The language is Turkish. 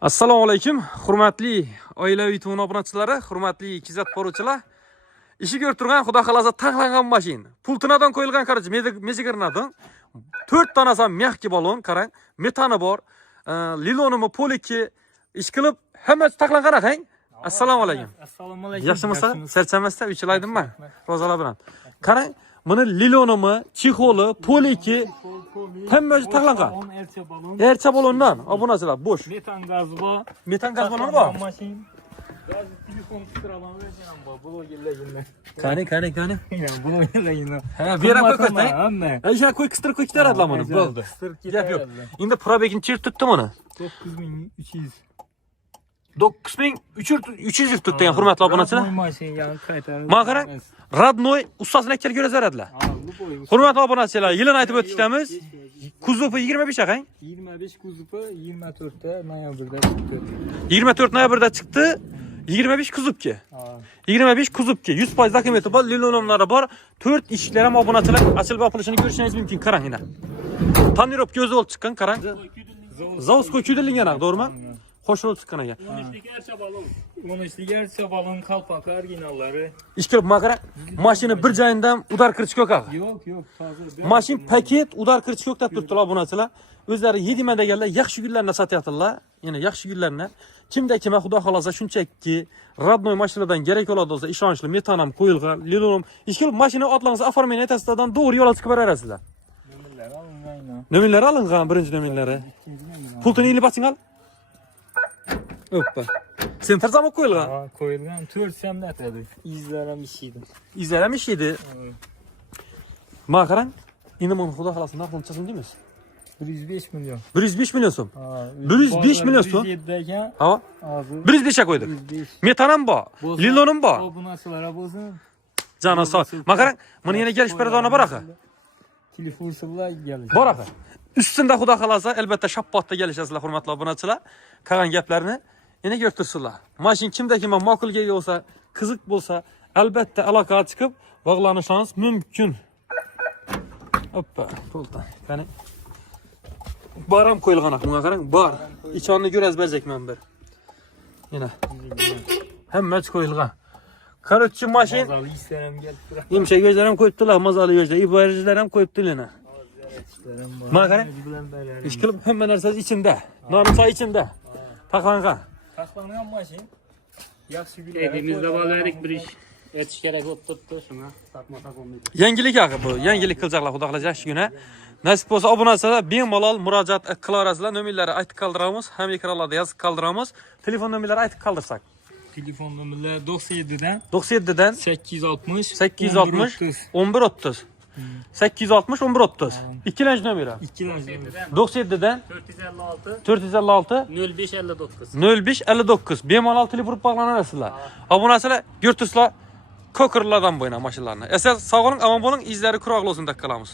Assalomu alaykum, hurmatli oilaviy to'g'on obunachilari, hurmatli kizat boruvchilar. Ishi ko'rib turgan xudo xolasa taxlangan mashina. Pultinadan qo'yilgan qaraj, mezigirnadan 4 tanasi mehki balon, qarang, metani bor, lilonimi poliki ish qilib, hammasi taxlangan akang. Assalomu alaykum. Assalomu alaykum. Yaxshimisiz? Serchamasdan 3 yil aydimmi? Ro'zalar bilan. Qarang, buni lilonimi, chexoli, poliki hammasi taxlangan. Ercha balondan obunachilar bo'sh. Metan gazı bor. Metan gaz baloni bor. Mashin. Gaz telefon tuturalım vereceğim bu. Blogerlar Qani. Ya blogerlar yine. Ha, bera qo'y. Hamma. Aysha qo'y qistirib qo'y ketaradi buni. Bo'ldi. Gap yo'q. Endi probegini chirib tutdi buni. 9300. 9300 tutdi, hurmatli obunachilar. Mashin yani qaytarib. Mana qarang, Radnoy ustasini ikkir ko'rasizlar. Hurmatli obunachilar, yilini aytib o'tishamiz. Kuzovi 25 aqang. 25 kuzupi 24 noyabrda chiqdi. 24 noyabrda chiqdi. 25 kuzubki. 25 kuzubki. 100% dokumenti bor, lilonlari bor. 4 eshiklar ham obunachilar ochilib yopilishini ko'rishingiz mumkin. Qarang yana. Tonirovka o'zi olib chiqqan, qarang. Zavodga ko'chirilgan, to'g'rimi? Qo'shilib chiqqan ekan. 13 ercha balon qalpoq originallari. İşkilib maqara mashina bir joyindan udar kirish yo'q aqa. Yo'q, toza. Mashin paket udar kirish yo'q deb turibdilar obunachilar. O'zlari yedima deganlar yaxshi gullarni sotyaptilar. Yana yaxshi gullarni. Kimda kima xudo xolasa shunchaki radnoy mashinadan kerak bo'ladi bo'lsa, ishonchli metan ham qo'yilgan, lilon. İşkilib mashina otlaringizni oformani etasidan to'g'ri yo'l chiqib beraverasizlar. Nomerlari olingan, birinchi nomerlari. Pultini ilib olsingal. Hoppa. Sen tarzama qo'yilgan. Ha, qo'yilgan 4 so'mda atadi. Izlar ham ishiydi. İzler ham ishiydi. Ma qarang. Endi men xudo xolasa narxini deymiz. 105 milyon. 105 milyon so'm. Ha, 105 milyon so'm. 107 ekan. Ha? 105 ga qo'ydik. 105. Metanim bor, lilonim bor. Obunachilar bo'lsin. Jana sog'. Ma qarang, meni yana kelish beradona bor aqa. Telefonsi bilan keladi. Bor aqa. Ustida xudo xolasa albatta shaffofda kelishasizlar, hurmatli obunachilar. Qolgan gaplarni yana ko'rtirsizlar. Mashin kimda kim ma'qulga bo'lsa, qiziq bo'lsa, albatta aloqaga chiqib bog'lanishingiz mumkin. Hoppa, to'lta. Qani. Baram qo'yilgan aq, bunga qarang, bor. Ichonni ko'rasiz berjakman bir. Yana. Hammasi qo'yilgan. Qarotchi mashin. Mazali ishlar ham kelib turadi. Yumshoq yo'zlar ham qo'yibdilar, mazali yo'zlar, iborijlar ham qo'yibdilar yana. Mana qarang. Ishqilib hamma narsasi ichida. Nonusa ichida. Taxlangan. Taxlangan mashin. Yaxshi gullar. Evimizde bolarik bir iş etiş gerek tuttu şuna satmasak olmaydı. Yangilik ağı bu. Yangilik qilacaqlar xudo xolasa yaxshi kuni. Nasib bo'lsa obunachilar bemalol murojaat qilaverasizlar. Nomerlarni aytib qoldiramiz, ham ekranlarda yozib qoldiramiz. Telefon nomerlarini aytib qoldirsak. Telefon nomerlari 97dan 97dan 860 860 1130. 860 1130. İkinci nomeri. ikkilanchi. 97dan 456 456 0559. 0559. Bemalol telefon urib bog'lanasizlar. Obunachilar ko'rtirsizlar. Ko'kirlardan bo'yna mashinalarni. Esa sog' bo'ling, omon bo'ling, izlari quroqli olsin deb qolamiz.